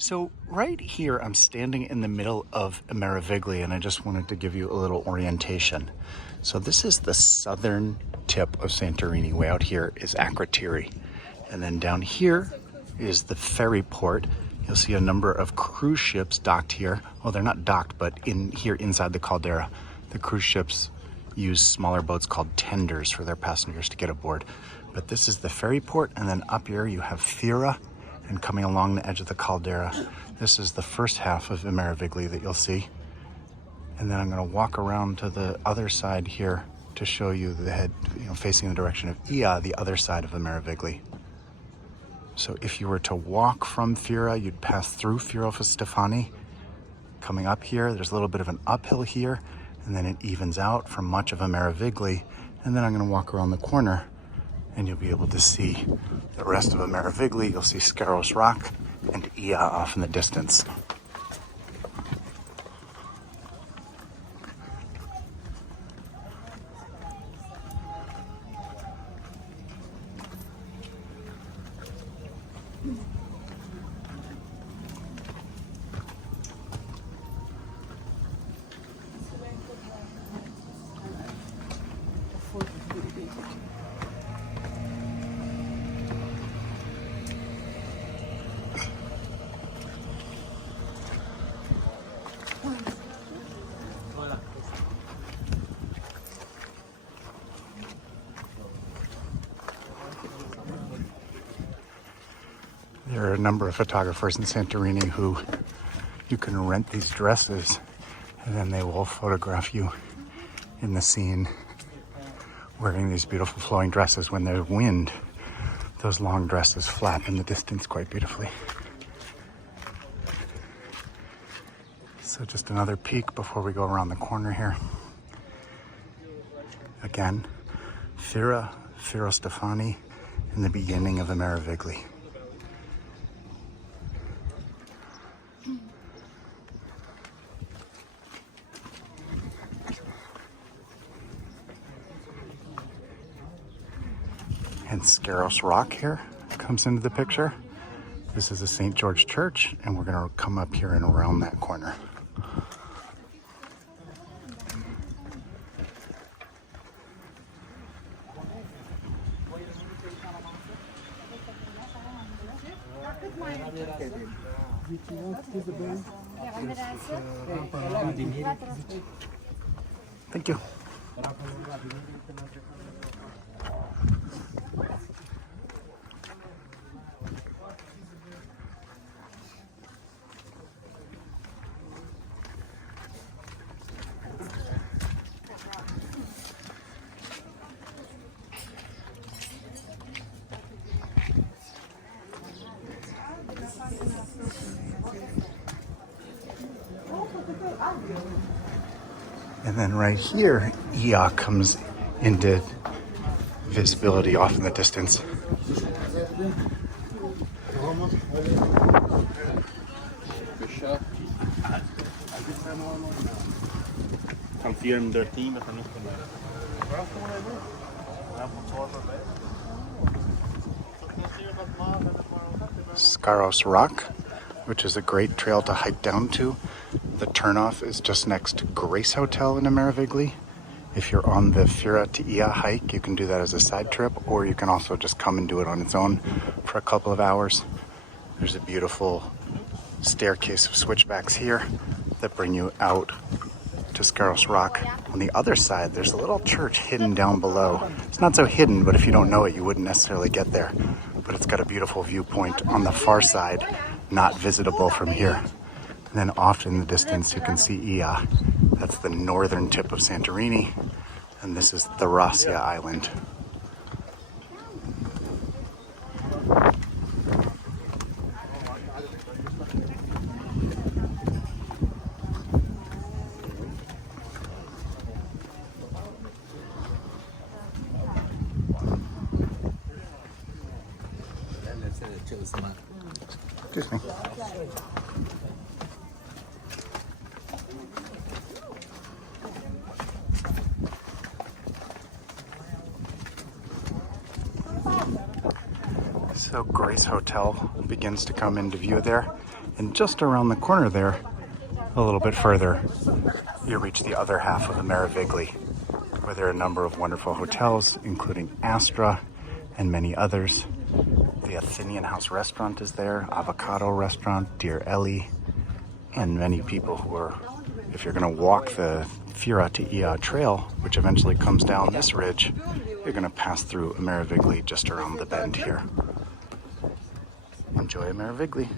So right here, I'm standing in the middle of Imerovigli, and I just wanted to give you a little orientation. So this is the southern tip of Santorini. Way out here is Akrotiri. And then down here is the ferry port. You'll see a number of cruise ships docked here. Well, they're not docked, but in here inside the caldera. The cruise ships use smaller boats called tenders for their passengers to get aboard. But this is the ferry port, and then up here you have Fira, and coming along the edge of the caldera, this is the first half of Imerovigli that you'll see. And then I'm going to walk around to the other side here to show you the head, facing the direction of Oia, the other side of Imerovigli. So if you were to walk from Fira, you'd pass through Fira Stefani. Coming up here, there's a little bit of an uphill here, and then it evens out for much of Imerovigli. And then I'm going to walk around the corner, and you'll be able to see the rest of Imerovigli. You'll see Scaros Rock and Oia off in the distance. There are a number of photographers in Santorini who you can rent these dresses, and then they will photograph you in the scene wearing these beautiful flowing dresses. When there's wind, those long dresses flap in the distance quite beautifully. So just another peek before we go around the corner here. Again, Fira Stefani in the beginning of Imerovigli. And Scaros Rock here comes into the picture. This is a St. George Church, and we're going to come up here and around that corner. Thank you. And then right here, Oia comes into visibility off in the distance. Scaros Rock, which is a great trail to hike down to. The turnoff is just next to Grace Hotel in Imerovigli. If you're on the Fira to Oia hike, you can do that as a side trip, or you can also just come and do it on its own for a couple of hours. There's a beautiful staircase of switchbacks here that bring you out to Scaros Rock. On the other side, there's a little church hidden down below. It's not so hidden, but if you don't know it, you wouldn't necessarily get there. But it's got a beautiful viewpoint on the far side, not visitable from here. And then off in the distance, you can see Oia. That's the northern tip of Santorini, and this is Thracia Island. Excuse me. So So Grace Hotel begins to come into view there. And just around the corner there, a little bit further, you reach the other half of Imerovigli, where there are a number of wonderful hotels, including Astra and many others. The Athenian House restaurant is there, Avocado Restaurant, Dear Ellie, and many people who are, if you're going to walk the Fira to Oia trail, which eventually comes down this ridge, you're going to pass through Imerovigli just around the bend here. Enjoy Imerovigli.